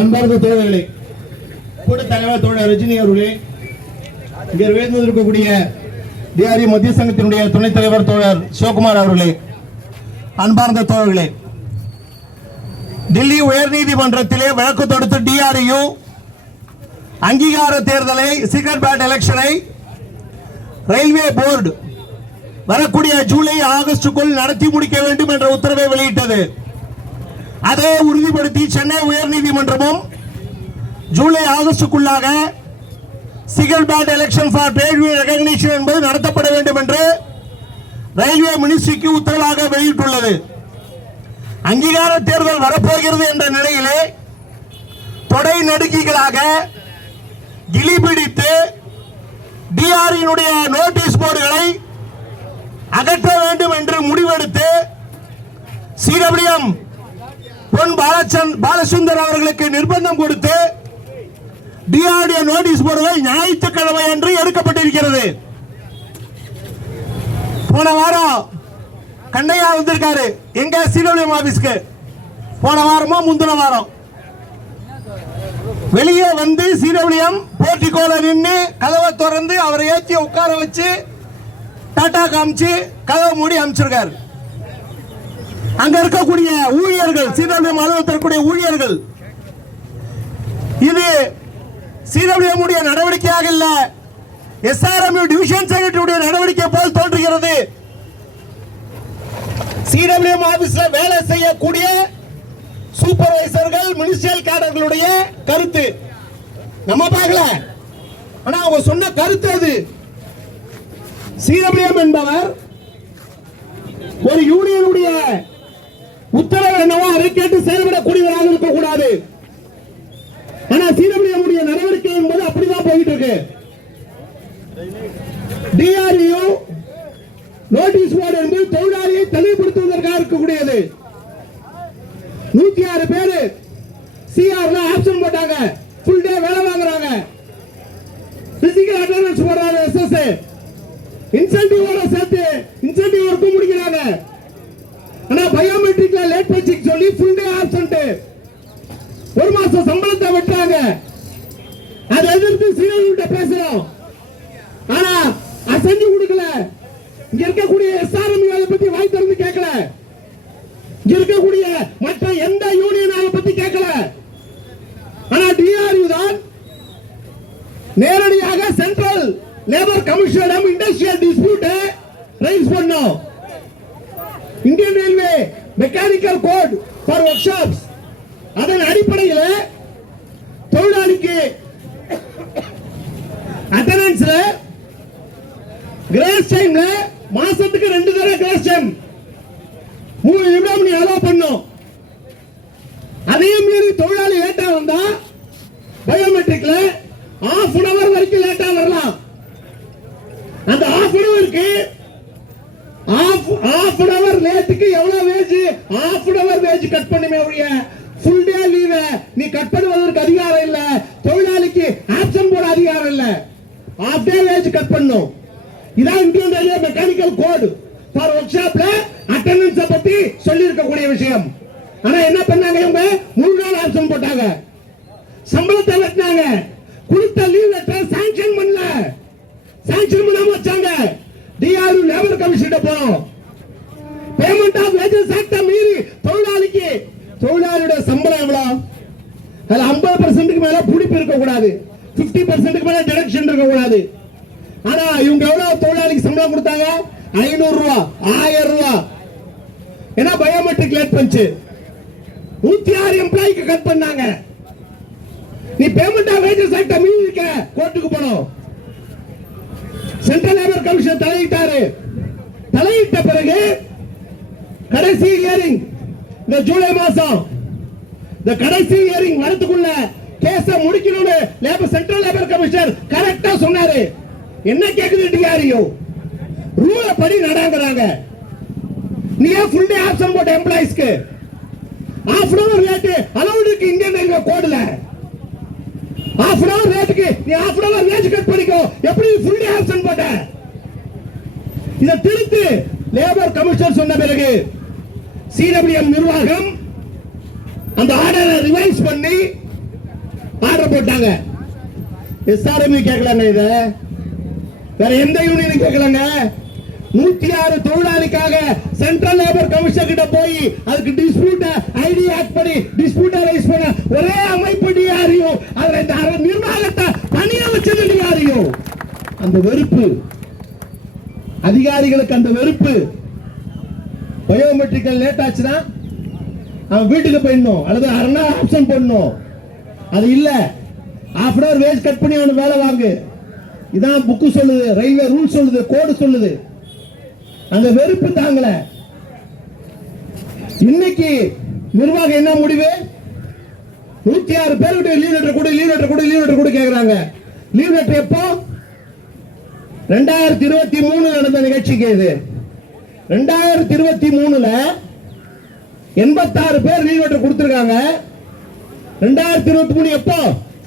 அன்பார்ந்த தோழர்களே, கூட்ட தலைவர் தோழர் ரஜினி அவர்களே, இங்கே இருக்கக்கூடிய டிஆர்இ மத்திய சங்கத்தினுடைய துணைத் தலைவர் தோழர் சிவகுமார் அவர்களே, அன்பார்ந்த தோழர்களே, டெல்லி உயர்நீதிமன்றத்திலே வழக்கு தொடுத்து டிஆர்இ அங்கீகார தேர்தலை சீக்ரெட் பேலட் எலெக்ஷனை ரயில்வே போர்டு வரக்கூடிய ஜூலை ஆகஸ்டுக்குள் நடத்தி முடிக்க வேண்டும் என்ற உத்தரவை வெளியிட்டது. அதை உறுதிப்படுத்தி சென்னை உயர்நீதிமன்றமும் ஜூலை ஆகஸ்டுக்குள்ளாக secret ballot election for trade recognition என்பது நடத்தப்பட வேண்டும் என்று ரயில்வே மினிஸ்ட்ரிக்கு உத்தரவாக வெளியிட்டுள்ளது. அங்கீகார தேர்தல் வரப்போகிறது என்ற நிலையிலே தொடை நடுக்கிகளாக கிளி பிடித்து டிஆர்இனுடைய நோட்டீஸ் போர்டுகளை அகற்ற வேண்டும் என்று முடிவெடுத்து சிடபிள்யூஎம் பொன் பாலசுந்தர் அவர்களுக்கு நிர்பந்தம் கொடுத்து டிஆர்இ நோட்டீஸ் போர்டுகள் ஞாயிற்றுக்கிழமை அன்று எடுக்கப்பட்டிருக்கிறது. போன வாரம் கண்ணையா வந்திருக்காரு எங்க சிடபிள்யூஎம் ஆபீஸ்க்கு. போன வாரமோ முந்தின வாரம் வெளியே வந்து சிடபிள்யூஎம் போர்ட்டிகோல நின்று கதவை திறந்து அவரை ஏற்றி உட்கார வச்சு டாடா காமிச்சு கதவை மூடி அமைச்சிருக்காரு. அங்க இருக்கக்கூடிய ஊழியர்கள், சிடபிள்யூஎம் அலுவலகத்திற்குரிய ஊழியர்கள், இது சிடபிள்யூஎம் உடைய நடவடிக்கையாக இல்ல, எஸ்ஆர்எம் டிவிஷன் செக்ரட்டரியுடைய நடவடிக்கை போல் தோன்றுகிறது. சிடபிள்யூஎம் ஆபீஸ்ல வேலை செய்யக்கூடிய சூப்பர்வைசர்கள், மினிஸ்ட்ரியல் கேடர்களுடைய கருத்து நம்ம பார்க்கல, ஆனா அவங்க சொன்ன கருத்து அது. சிடபிள்யூஎம் என்பவர் ஒரு யூனியனுடைய உத்தரவு என்னவோ அதை கேட்டு செயல்படக்கூடியவராக இருக்கக்கூடாது. ஆனா சிடபிள்யூஎம் உடைய நடவடிக்கை என்பது அப்படிதான் போயிட்டு இருக்கு. டிஆர்இ நோட்டீஸ் போர்டு என்பது தொழிலாளியை தெளிவுபடுத்துவதற்காக இருக்கக்கூடியது. 106 பேரு சிஆர்ல ஆப்ஷன் போட்டாங்க, ஃபுல் டே வேலை வாங்குறாங்க, பிசிக்கல் அட்டெண்டன்ஸ் போடுறாங்க, எஸ்எஸ் இன்சென்டிவோட சேர்த்து இன்சென்டிவ் ஒர்க்கும் முடிக்கிறாங்க. ஆனா பயோமெட்ரிக்ல லேட் பீச்சிங் சொல்லி ஃபுல் டே ஆப்சென்ட், ஒரு மாசம் சம்பளத்தை வெட்டாங்க. அதை எதிர்த்து சீனியர்கிட்ட பேசுறோம், ஆனா செஞ்சு கொடுக்கல. இங்க இருக்கக்கூடிய எஸ்ஆர்எம் அதை பத்தி வாய் திறந்து கேட்கல, இங்க இருக்கக்கூடிய மற்ற எந்த யூனியன் அதை பத்தி கேட்கல. ஆனா டிஆர்இ தான் நேரடியாக சென்ட்ரல் லேபர் கமிஷனிடம் இண்டஸ்ட்ரியல் டிஸ்பியூட் ரைஸ் பண்ணோம். Indian railway mechanical code for workshops, அதன் அடிப்படையில் தொழிலாளிக்கு அட்டெண்டன்ஸ்ல கிரேஸ் டைம்ல மாசத்துக்கு 2 தடவை கிரேஸ் டைம் 3 நிமிடம் நீ அலோவ் பண்ணும். அதையும் மீறி தொழிலாளி லேட்டா வந்தா பயோமெட்ரிக்ல ½ an hour வரைக்கும் லேட்டா வரலாம். அந்த ½ an hourக்கு ½ an hour லேட்டுக்கு எவ்வளவு wage? ½ an hour wage cut பண்ணுமே ஒழிய ஃபுல் டே லீவ் நீ கட் பண்ணுவதற்கு அதிகாரம் இல்ல. தொழிலாளிக்கு ஆப்ஷன் போட அதிகாரம் இல்ல, ½ day வேஜ் கட் பண்ணும். இதான் Indian railway mechanical code for ஒர்க் ஷாப்ல அட்டெண்டன்ஸ் பத்தி சொல்லி இருக்கக்கூடிய விஷயம். ஆனா என்ன பண்ணாங்க, இவங்க 3 நாள் ஆப்ஷன் போட்டாங்க, சம்பளத்தை வெட்டினாங்க, கொடுத்த லீவ் லெட்டர் சாங்க்ஷன் பண்ணல, சாங்க்ஷன் பண்ணாம வச்சாங்க. டிஆர்இ லேபர் கமிஷன் போறோம், பேமெண்ட் ஆஃப் வேஜஸ் ஆக்ட் மீறி தொழிலாளிக்கு தொழிலாளியோட சம்பளம் எவ்வளவு? அதுல 50% மேல புடிப்பு இருக்க கூடாது, 50% மேல டிடக்ஷன் இருக்க கூடாது. ஆனா இவங்க எவ்வளவு தொழிலாளிக்கு சம்பளம் கொடுத்தாங்க? 500 ரூபாய், 1000 ரூபாய். ஏன்னா பயோமெட்ரிக் லேட் பண்ணிச்சு. 106 எம்ப்ளாய்க்கு கட் பண்ணாங்க. நீ பேமெண்ட் ஆஃப் வேஜஸ் ஆக்ட் மீறி இருக்க, கோர்ட்டுக்கு போனோம். சென்ட்ரல் லேபர் கமிஷன் தலையிட்டாரு. தலையிட்ட பிறகு கடைசி ஹியரிங் இந்த ஜூலை மாசம், இந்த கடைசி ஹியரிங் வரதுக்குள்ள கேஸ முடிக்கணும்னு சென்ட்ரல் லேபர் கமிஷனர் கரெக்டா சொன்னாரு. என்ன கேக்குது டிஆர்இ? ரூல படி நடங்கறாங்க. நீ ஃபுல் டே ஆப்ஷன் போட்ட எம்ப்ளாயிஸ்க்கு ½ an hour ரேட் அலௌட் இருக்கு இந்தியன் ரயில்வே கோட்ல. ½ an hour ரேட்டுக்கு நீ ½ an hour வேஜ் கட் பண்ணிக்கோ. எப்படி ஃபுல் டே ஆப்ஷன் போட்ட? இத திருத்து லேபர் கமிஷனர் சொன்ன பிறகு சிடபிள்யூஎம் நிர்வாகம் அந்த ஆர்டரை ரிவைஸ் பண்ணி ஆர்டர் போட்டாங்க. எஸ்ஆர்எம் கேட்கலங்க, இத வேற எந்த யூனியனும் கேட்கலங்க. 106 தொழிலாளிக்காக சென்ட்ரல் லேபர் கமிஷன் கிட்ட போய் அதுக்கு டிஸ்பியூட் ஐடி ஆக்ட் படி டிஸ்பியூட் ரைஸ் பண்ண ஒரே அமைப்பு டிஆர்யூ. அதுல இந்த நிர்வாகத்தை பணிய வச்சது டிஆர்யூ. அந்த வெறுப்பு அதிகாரிகளுக்கு, அந்த வெறுப்பு. பயோமெட்ரிக்கல் லேட் ஆச்சுன்னா அவன் வீட்டுக்கு போயிடணும் அல்லது அரை ஆப்ஷன் பண்ணணும். அது இல்ல, half an hour wage cut பண்ணி அவனுக்கு வேலை வாங்கு. இதான் புக்கு சொல்லுது, ரயில்வே ரூல் சொல்லுது, கோடு சொல்லுது. அந்த வெறுப்பு தாங்கல. இன்னைக்கு நிர்வாகம் என்ன முடிவு? 106 பேருக்கு லீவ் லெட்டர் கொடு, லீவ் லெட்டர் கொடு, லீவ் லெட்டர் கொடு கேக்குறாங்க. லீவ் லெட்டர் எப்போ? 2023 நடந்த நிகழ்ச்சிக்கு. இது 2023ல 86 பேர் லீவ் லெட்டர் கொடுத்திருக்காங்க. 2023 எப்போ?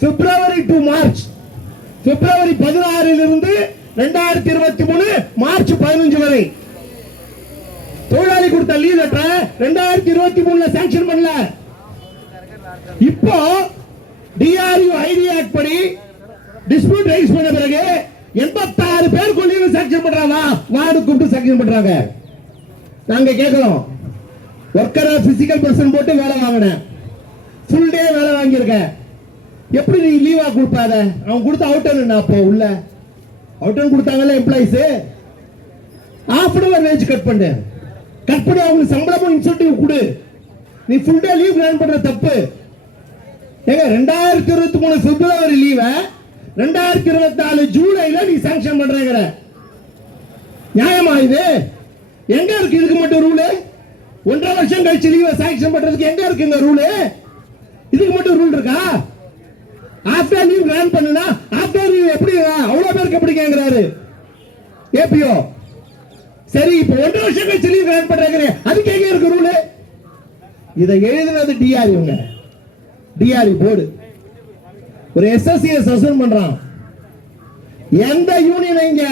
பிப்ரவரி டு மார்ச். பிப்ரவரி 16 இருந்து 2023 மார்ச் 15 வரை தொழிலாளி கொடுத்த லீவ் லெட்டர் 2023ல சாங்க்ஷன் பண்ணல. இப்போ டிஆர்யூ ஐடி ஆக்ட் படி டிஸ்பியூட் ரைஸ் பண்ண பிறகு 86 பேருக்கு லீவ் சாங்க்ஷன் பண்றாங்க. வார்டு கூப்பிட்டு சாங்க்ஷன் பண்றாங்க. நாங்க கேட்கிறோம், ஒர்க்கர் பிசிக்கல் பர்சன் போட்டு வேலை வாங்கினேன், ஃபுல் டே வேலை வாங்கியிருக்கேன், எப்படி நீ லீவா கொடுப்பாத? அவன் கொடுத்த அவுட்டர் அப்போ உள்ள அவுட்டர் கொடுத்தாங்கல்ல employees, half an hour wage cut பண்ணு, கட் பண்ணி அவங்களுக்கு சம்பளமும் இன்சென்டிவ் கொடு. நீ ஃபுல் டே லீவ் கிராண்ட் பண்ற தப்பு. ஏங்க 2023 பிப்ரவரி லீவ 2024 ஜூலைல நீ சாங்க்ஷன் பண்றேங்கற நியாயமா இது? எங்க இருக்கு இதுக்கு மட்டும் ரூல்? 1.5 வருஷம் கழிச்சு லீவ சாங்க்ஷன் பண்றதுக்கு எங்க இருக்குங்க ரூல்? இதுக்கு மட்டும் ரூல் இருக்கா? ஆஃப்டர் லீவ் கிராண்ட் பண்ணுனா ஆஃப்டர் லீவ் எப்படி அவ்வளவு பேருக்கு எப்படி கேக்குறாரு ஏபிஓ? சரி, இப்போ 1.5 வருஷம் கழிச்சு லீவ் கிராண்ட் பண்றாங்க, அதுக்கு எங்க இருக்கு ரூல்? இதை எழுதுனது டிஆர்யூங்க, டிஆர்யூ போர்டு. ஒரு எஸ்எஸ்சியை சஸ்பெண்ட் பண்றான். எந்த யூனியன் இங்க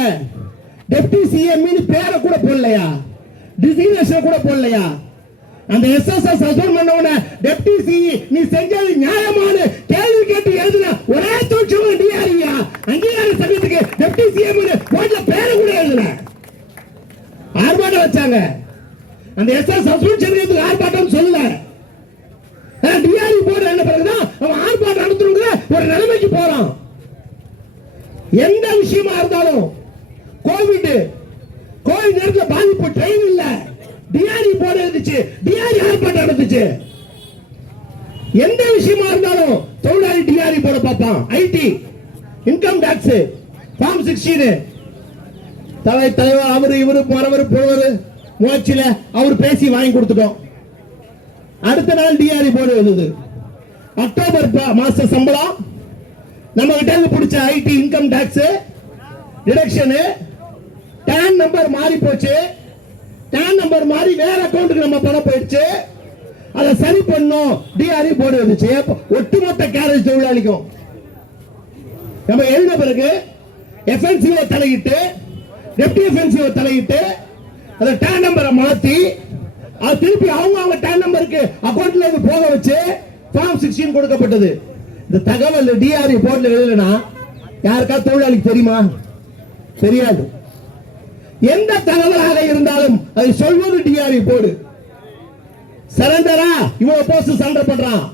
டெப்டி சிஎம் பேரை கூட போடலையா? டிசிக்னேஷன் கூட போடலையா? அந்த எஸ்எஸ்ஐ சஸ்பெண்ட் பண்ண உடனே டெப்டி சிஇ நீ செஞ்சது நியாயமான கேள்வி கேட்டு எழுதுன ஒரே தொழிற்சங்கம் டிஆர்யூ. அங்கீகார சங்கத்துக்கு டெப்டி சிஎம் போர்ட்ல பேரை கூட எழுதல. ஆர்ப்பாட்டம் வச்சாங்க. அந்த எஸ்எஸ் சஸ்பெண்ட் செய்யறதுக்கு ஆர்ப்பாட்டம் சொல்லல. டிஆர்யூ போர்டு என்ன பிறகுதான் அவன் ஆர்ப்பாட்டம் நடத்துறவங்க ஒரு நிலைமைக்கு போறான். எந்த விஷயமா இருந்தாலும் கோவிட் நேரத்தில் பாதிப்பு ட்ரெயின் இல்ல, டிஆர்யூ போர்டு இருந்துச்சு, டிஆர்யூ ஆர்ப்பாட்டம் நடந்துச்சு. எந்த விஷயமா இருந்தாலும் தொழிலாளி டிஆர்யூ போர்டு பார்ப்பான். ஐடி, இன்கம் டாக்ஸ், ஃபார்ம் 16 தலைவர் அவரு இவரு போறவர் போறவர் முயற்சியில அவர் பேசி வாங்கி கொடுத்துட்டோம். அடுத்த நாள் டிஆர்யூ போர்டு எழுதுது. அக்டோபர் மாச சம்பளம் நம்ம கிட்ட இருந்து பிடிச்ச IT income tax deduction, TAN number மாறி போச்சு. டான் நம்பர் மாறி வேற அக்கவுண்ட்டுக்கு நம்ம பணம் போயிடுச்சு. அதை சரி பண்ணும் டிஆர்யூ போர்டு வந்துச்சு. ஒட்டுமொத்த கேரேஜ் தொழிலாளிக்கும் நம்ம எழுத பிறகு எஃப்என்சிஓ தலையிட்டு, டெப்டி எஃப்என்சிஓ தலையிட்டு அந்த டான் நம்பரை மாத்தி அது திருப்பி அவங்க டான் நம்பருக்கு அக்கவுண்ட்ல இருந்து போக வச்சு ஃபார்ம் 16 கொடுக்கப்பட்டது. இந்த தகவல் டிஆர்யூ போர்டுல எழுதலனா யாருக்கா தொழிலாளிக்கு தெரியுமா? தெரியாது. எந்த தகவலாக இருந்தாலும் அது சொல்வது டிஆர்யூ போர்டு. சரண்டரா இவ்வளவு போஸ்ட் சரண்டர் பண்றான்,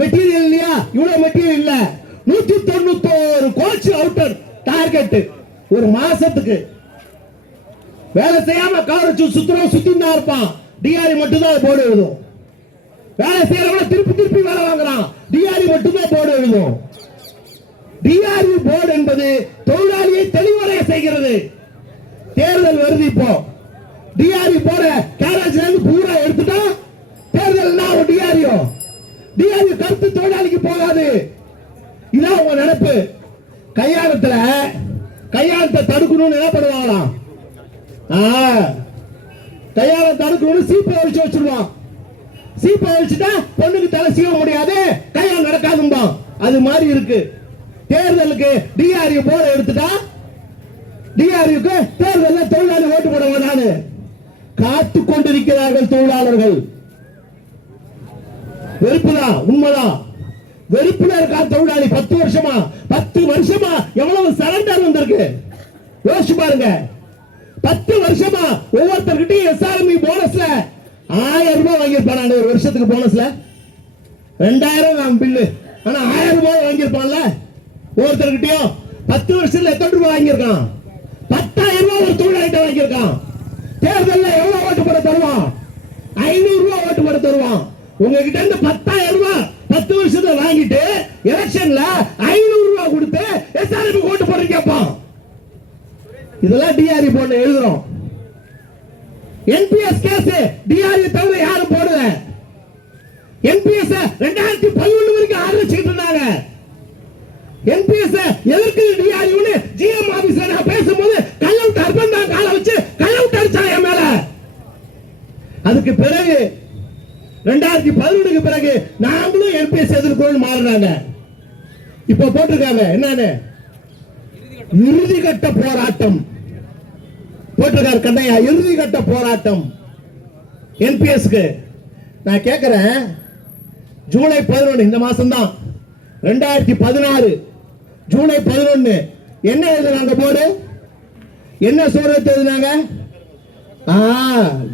மெட்டீரியல் இல்லையா இவ்வளவு மெட்டீரியல் இல்ல, 191 கோச் அவுட்டர் டார்கெட் ஒரு மாசத்துக்கு. வேலை செய்யாம கார் சுத்துறோம் சுத்தினா இருப்பான், டிஆர்யூ மட்டும் தான் போர்டு எழுதும். வேலை செய்யறவங்க திருப்பி வேலை வாங்குறான், டிஆர்யூ மட்டும் தான் போர்டு எழுதும். டிஆர்யூ போர்டு என்பது தொழிலாளியை தெளிவடைய செய்கிறது. தேர்தல் வருது, இப்போ டிஆர்யூ போர்டு கேரேஜ்ல இருந்து பூரா எடுத்துட்டா தேர்தல் டிஆர்யூ கருத்து தொழிலாளிக்கு போகாது. இதான் உங்க நினைப்பு. கையாளத்தை தடுக்கணும்னு என்ன பண்ணுவாங்களாம்? கையாளத்தை தடுக்கணும்னு சீப்பை அழிச்சு வச்சிருவான். சீப்பை அழிச்சுட்டா பொண்ணுக்கு தலை சீவ முடியாது, கையால் நடக்காதும்பா. அது மாதிரி இருக்கு. தேர்தலுக்கு டிஆர்யூ போர்டு எடுத்துட்டா டிஆர்யூக்கு தேர்தலில் தொழிலாளி ஓட்டு போட வேண்டான்னு காத்து கொண்டிருக்கிறார்கள் தொழிலாளர்கள். வெறுப்புதான், உண்மைதான். வெறுப்புல இருக்கா தொழிலாளி. 10 வருஷமா எவ்வளவு சரண்டர் வந்திருக்கு யோசிச்சு பாருங்க. 10 வருஷமா ஒவ்வொருத்தர்கிட்டயும் எஸ்ஆர்எம்பி போனஸ்ல 1000 ரூபாய் வாங்கியிருப்பான். ஒரு வருஷத்துக்கு போனஸ்ல 2000 பில்லு, ஆனா 1000 ரூபாய் வாங்கியிருப்பான்ல ஒவ்வொருத்தர்கிட்டயும். 10 வருஷத்துல எத்தனை ரூபாய் வாங்கியிருக்கான்? 10,000 ரூபாய் ஒரு தொழிலாளிட்ட வாங்கியிருக்கான். தேர்தல்ல எவ்வளவு ஓட்டு போட தருவான்? 500 ரூபாய் ஓட்டு போட தருவான். உங்ககிட்ட இருந்து 10,000 ரூபாய் 10 வருஷத்துல வாங்கிட்டு எலெக்ஷன்ல 500 ரூபாய் கொடுத்து எஸ்ஆர்எம்பி ஓட்டு போட கேட்பான். இதெல்லாம் டிஆர்இ போட்டு எழுதுறோம். என்பிஎஸ் கேஸ் டிஆர்இ தவிர யாரும் போடல. என்பிஎஸ் 2011 வரைக்கும் ஆரம்பிச்சுட்டு இருந்தாங்க. என்பிஎஸ் எதற்கு டிஆர்இ ஜிஎம் ஆபீஸ்ல நான் பேசும்போது கல்லவுட் அர்பன் தான் கால வச்சு கல்லவுட் அடிச்சாங்க என் மேல. அதுக்கு பிறகு 2011க்கு பிறகு நாங்களும் என்பிஎஸ் எதிர்க்கணும்னு மாறினாங்க. இப்ப போட்டிருக்காங்க என்னன்னு இறுதி கட்ட போராட்டம் போட்டிருக்காரு கண்ணையா. இறுதி கட்ட போராட்டம் என்பிஎஸ்க்கு. நான் கேட்கிறேன், ஜூலை 11 இந்த மாசம் தான் 2016 ஜூலை 11 என்ன எழுதுனாங்க போர்டு? என்ன சூரத் எழுதுனாங்க?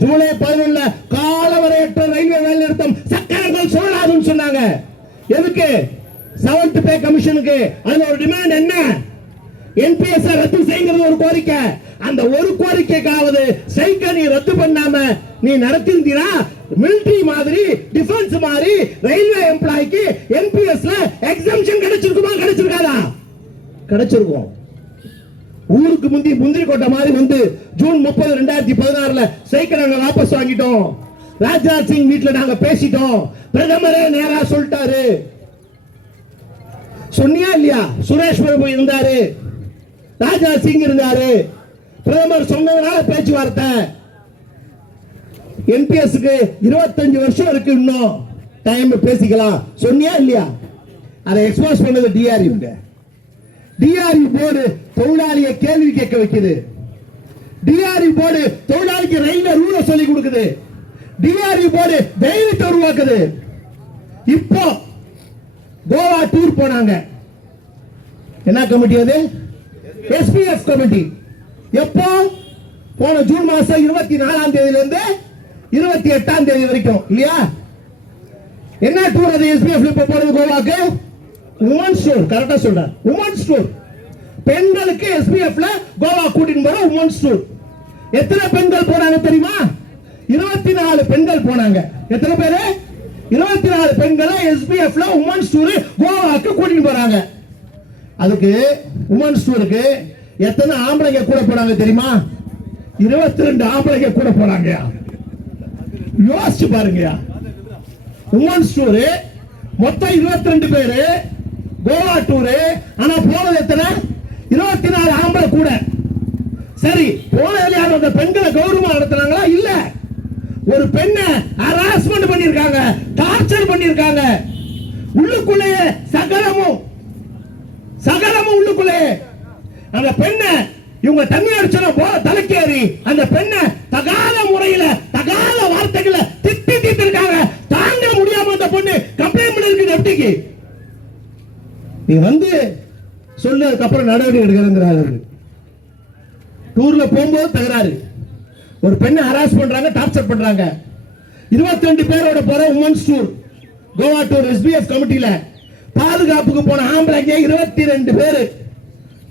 ஜூலை 11 காலவரையற்ற ரயில்வே வேலை நிறுத்தம் சக்கரங்கள் சோழாதுன்னு சொன்னாங்க. எதுக்கு? 7th பே கமிஷனுக்கு. அதுல ஒரு டிமாண்ட் என்ன? என்பிஎஸ் ரத்து செய்யறது ஒரு கோரிக்கை. அந்த ஒரு கோரிக்கைக்காவது ஸ்ட்ரைக்கை நீ ரத்து பண்ணாம நீ நடத்திருந்தீனா மிலிட்டரி மாதிரி டிஃபென்ஸ் மாதிரி ரயில்வே எம்ப்ளாய்க்கு என்பிஎஸ்ல எக்ஸம்ஷன் கிடைச்சிருக்குமா? கிடைச்சிருக்காதா? கிடைச்சிருக்கும். ஊருக்கு முந்திரி கோட்டை மாதிரி வந்து ஜூன் 30 2016 ஸ்ட்ரைக்கை நாங்க வாபஸ் வாங்கிட்டோம். ராஜ்நாத் சிங் வீட்டுல நாங்க பேசிட்டோம். பிரதமரே நேரா சொல்லிட்டாரு. சொன்னியா இல்லையா? சுரேஷ் பிரபு இருந்தாரு, ராஜ்நாத் சிங் இருந்தாரு, பிரதமர் சொன்னதுனால பேச்சுவார்த்தை. என்பிஎஸ்க்கு 25 வருஷம் இருக்கு, இன்னும் டைம் பேசிக்கலாம். சொன்னியா இல்லையா? அதை எக்ஸ்போஸ் பண்ணது டிஆர்இ. டிஆர்இ போர்டு தொழிலாளியை கேள்வி கேட்க வைக்குது. டிஆர்இ போர்டு தொழிலாளிக்கு ரயில்வே ரூலை சொல்லி கொடுக்குது. டிஆர்இ போர்டு தைரியத்தை உருவாக்குது. இப்போ கோவா டூர் போனாங்க. என்ன கமிட்டி அது? SPF committee. எப்போ? போன ஜூன் மாசம் 24ஆம் தேதியில இருந்து 28ஆம் தேதி வரைக்கும் இல்லையா? என்ன டூர் அது? எஸ்பிஎஃப் இப்ப போறது கோவாக்கு உமன்ஸ் டூர். கரெக்டா சொல்றேன், உமன்ஸ் டூர். பெண்களுக்கு எஸ்பிஎஃப்ல கோவா கூட்டிட்டு போற உமன்ஸ் டூர். எத்தனை பெண்கள் போனாங்க தெரியுமா? 24 பெண்கள் போனாங்க. எத்தனை பேரு? 24 பெண்களை எஸ்பிஎஃப்ல உமன்ஸ் டூர் கோவாக்கு கூட்டிட்டு போறாங்க. அதுக்கு உமன்ஸ் டூருக்கு எத்தனை ஆம்பளைங்க கூட போறாங்க தெரியுமா? 22 ஆம்பளைங்க கூட போறாங்க. யோசிச்சு பாருங்க. உமன்ஸ் டூர் மொத்தம் 22 பேரு கோவா டூர். ஆனா போனது எத்தனை? 24 ஆம்பளை கூட. சரி, போனதுல யாரும் அந்த பெண்களை கௌரவமா நடத்துறாங்களா? இல்ல. ஒரு பெண்ணை ஹராஸ்மெண்ட் பண்ணிருக்காங்க, டார்ச்சர் பண்ணிருக்காங்க. உள்ளுக்குள்ளே சகலமும் உள்ளுக்குள்ளே அந்த பெண்ணை இவங்க தண்ணி அடிச்சன போல தலைக்கேறி அந்த பெண்ணை தகாத முறையில தகாத வார்த்தைகளை திட்டி இருக்காங்க. தாங்க முடியாம அந்த பொண்ணு கம்ப்ளைண்ட் பண்ணிருக்கு டெப்டிக்கு. நீ வந்து சொல்லு, அதுக்கப்புறம் நடவடிக்கை எடுக்கிறாங்க. டூர்ல போகும்போது தகராறு, ஒரு பெண்ணை ஹராஸ் பண்றாங்க, டார்ச்சர் பண்றாங்க. 22 பேரோட போற women's tour Goa tour SPF கமிட்டில. பாதுகாப்புக்கு போன ஆம்பளைங்க 22 பேரு.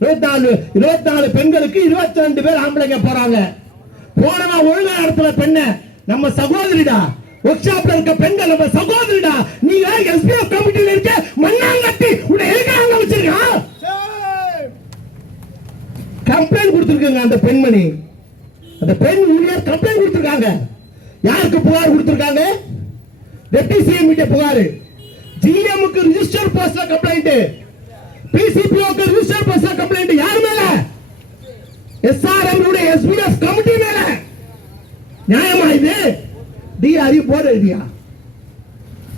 24 பெண்களுக்கு 22 பேர் ஆம்பளைங்க போறாங்க. போனா ஒழுங்கா நடத்துற பெண்ணை நம்ம சகோதரிடா, ஒர்க் ஷாப்ல இருக்க பெண்கள் நம்ம சகோதரிடா. நீங்க எஸ்பிஎஃப் கமிட்டில இருக்க மண்ணாங்கட்டி உன்னை எதுக்காக வச்சிருக்கா? கம்ப்ளைண்ட் கொடுத்திருக்காங்க அந்த பெண்மணி. அந்த பெண் ஊழியர் கம்ப்ளைண்ட் கொடுத்திருக்காங்க. யாருக்கு புகார் கொடுத்திருக்காங்க? டெப்டி சிஎம் கிட்ட புகார். ஜிஎம்க்கு ரிஜிஸ்டர் போஸ்ட்ல கம்ப்ளைண்ட், பிசிபிஓக்கு ரிஜிஸ்டர் போஸ்ட்ல கம்ப்ளைண்ட். யார் மேல? எஸ்ஆர்எம் உடைய எஸ்பிஎஃப் கமிட்டி மேல. நியாயமா இது? டிஆர்இ போர்டு எழுதியா?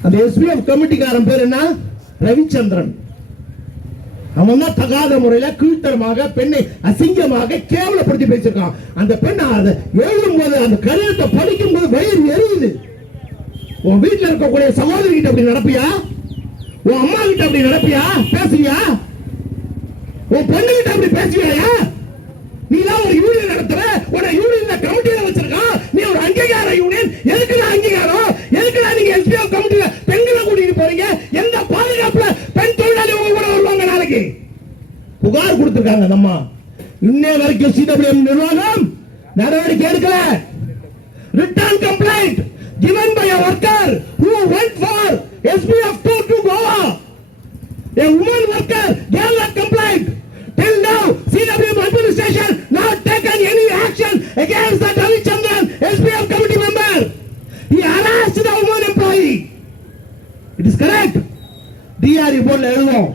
அந்த எஸ்பிஎஃப் கமிட்டிக்காரன் பேர் என்ன? ரவிச்சந்திரன். அவன் தான் தகாத முறையில கீழ்த்தரமாக பெண்ணை அசிங்கமாக கேவலப்படுத்தி பேசிருக்கான். அந்த பெண் எழுதும் போது அந்த கடிதத்தை படிக்கும் போது வயிறு எரியுது. உன் வீட்டில் இருக்கக்கூடிய சகோதரி கிட்ட அப்படி நடப்பியா? உன் அம்மா கிட்ட அப்படி நடப்பியா, பேசுவியா? உன் பொண்ணு கிட்ட அப்படி பேசுவியா? நீ தான் ஒரு யூனியன் நடத்துற, உன யூனியன்ல கமிட்டியில வச்சிருக்கான், நீ ஒரு அங்கீகார யூனியன். எதுக்குடா அங்கீகாரம்? எதுக்குடா நீங்க எஸ்பிஎஃப் கமிட்டியில பெண்களை கூட்டிட்டு போறீங்க? எந்த பாதுகாப்புல பெண் தொழிலாளி உங்க கூட வருவாங்க? நாளைக்கு புகார் கொடுத்திருக்காங்க நம்ம. இன்னே வரைக்கும் சிடபிள்யூஎம் நிர்வாகம் நடவடிக்கை எடுக்கல. Return complaint given by a worker who went for SPF 2 to Goa. A woman worker gave that complaint. Till now, CWM administration not taken any action against the Ravichandran SPF committee member. He harassed the woman employee. It is correct. DR report எழுதுவோம்.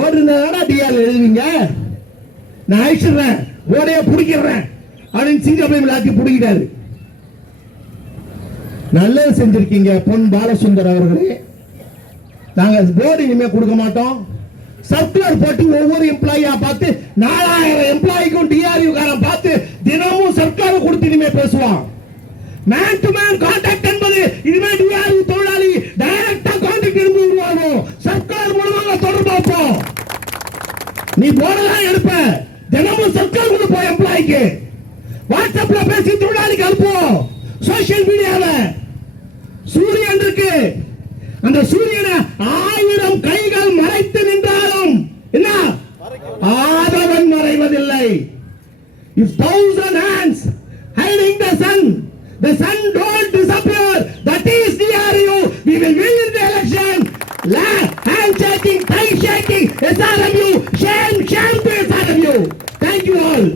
ஓடுனதா DR எழுதுவீங்க. நான் அழிச்சிடுறேன், ஓடைய புடிக்கிறேன் அப்படின்னு Singapore லாக்கி புடிக்கிறாரு. நல்லது செஞ்சிருக்கீங்க பொன் பாலசுந்தர் அவர்களே. நாங்க board இனிமே கொடுக்க மாட்டோம். சர்க்குலர் போட்டு ஒவ்வொரு எம்ப்ளாயியா பார்த்து 4000 எம்ப்ளாய்க்கும் டிஆர்யூ காரன் பார்த்து தினமும் சர்க்குலர் கொடுத்து இனிமே பேசுவான். மேன் டு மேன் கான்டாக்ட் என்பது இனிமே டிஆர்யூ தொழிலாளி டைரக்டா கான்டாக்ட் எடுத்து உருவாகும். சர்க்குலர் மூலமாக தொடர்பு வைப்போம். நீ போர்டெல்லாம் எடுப்ப, தினமும் சர்க்குலர் கொடுப்போம் எம்ப்ளாய்க்கு. வாட்ஸ்அப்ல பேசி தொழிலாளிக்கு அனுப்புவோம். சோசியல் மீடியால சூரியன் இருக்கு, அந்த சூரியனை 1000 கைகள் மறைத்து நின்றாலும் என்ன ஆதவன் மறைவதில்லை. If 1000 hands hiding the sun don't disappear. That is DRU. We will win in the election. Hand shaking, thigh shaking, SRMU, shame to SRMU. Thank you all.